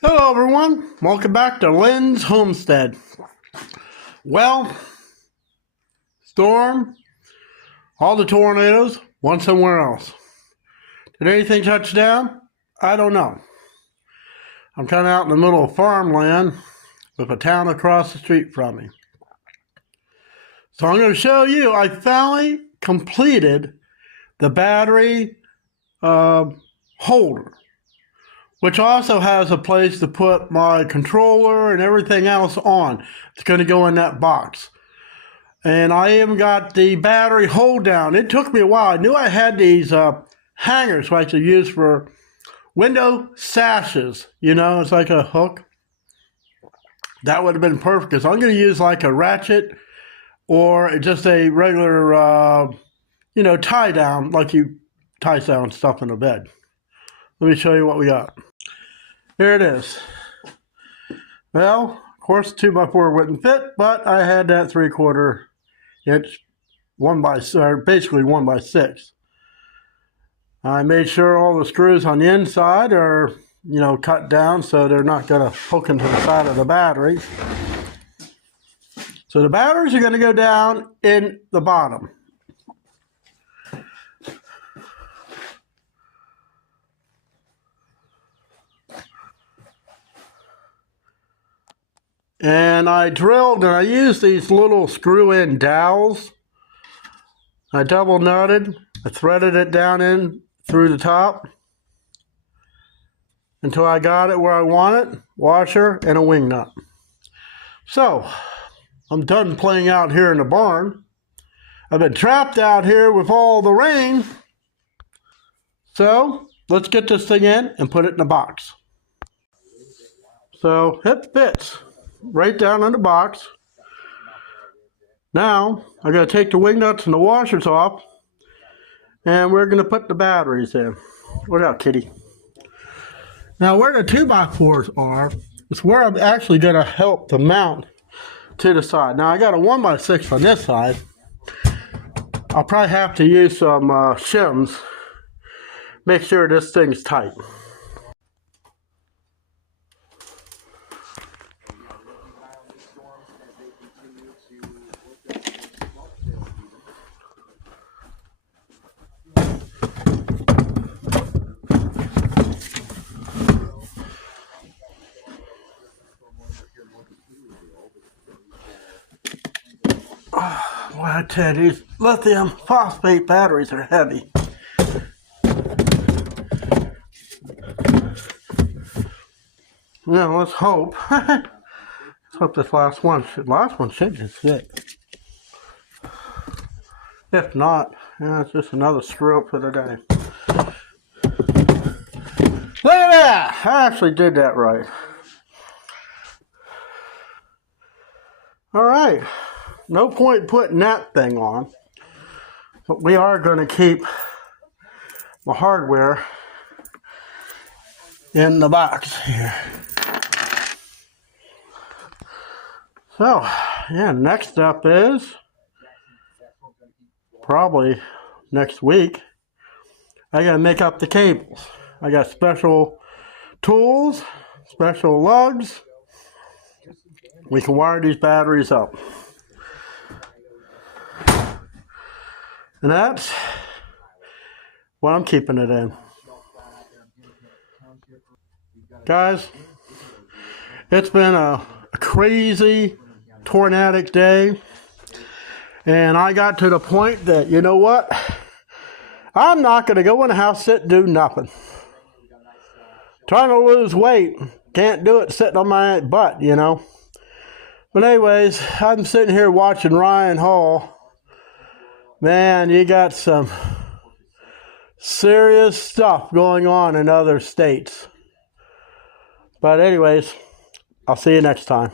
Hello everyone, welcome back to Lynn's Homestead. Well, storm, all the tornadoes, one somewhere else. Did anything touch down? I don't know. I'm kind of out in the middle of farmland with a town across the street from me. So I'm going to show you, I finally completed the battery holder, which also has a place to put my controller and everything else on. It's going to go in that box. And I even got the battery hold down. It took me a while. I knew I had these hangers like I use for window sashes. You know, it's like a hook. That would have been perfect because I'm going to use like a ratchet or just a regular, tie down, like you tie down stuff in the bed. Let me show you what we got. Here it is. Well, of course, 2x4 wouldn't fit, but I had that 3/4 inch, basically 1x6. I made sure all the screws on the inside are, cut down so they're not going to hook into the side of the battery. So the batteries are going to go down in the bottom. And I drilled and I used these little screw-in dowels. I double nutted, I threaded it down in through the top until I got it where I want it, washer and a wing nut. So, I'm done playing out here in the barn. I've been trapped out here with all the rain. So, let's get this thing in and put it in a box. So, it fits right down in the box. Now, I gotta take the wing nuts and the washers off, and we're gonna put the batteries in. Look out, kitty. Now, where the 2x4s are, is where I'm actually gonna help the mount to the side. Now, I got a 1x6 on this side. I'll probably have to use some shims. Make sure this thing's tight. Well, I tell you, these lithium phosphate batteries are heavy. Now, let's hope. Let's hope this last one should just fit. If not, it's just another screw up for the day. Look at that! I actually did that right. All right. No point putting that thing on, but we are going to keep the hardware in the box here. So, yeah, next up is probably next week. I got to make up the cables. I got special tools, special lugs. We can wire these batteries up. And that's what I'm keeping it in. Guys, it's been a crazy tornadic day. And I got to the point that, you know what? I'm not going to go in the house, sit and do nothing. Trying to lose weight. Can't do it sitting on my butt, But anyways, I'm sitting here watching Ryan Hall. Man, you got some serious stuff going on in other states. But anyways, I'll see you next time.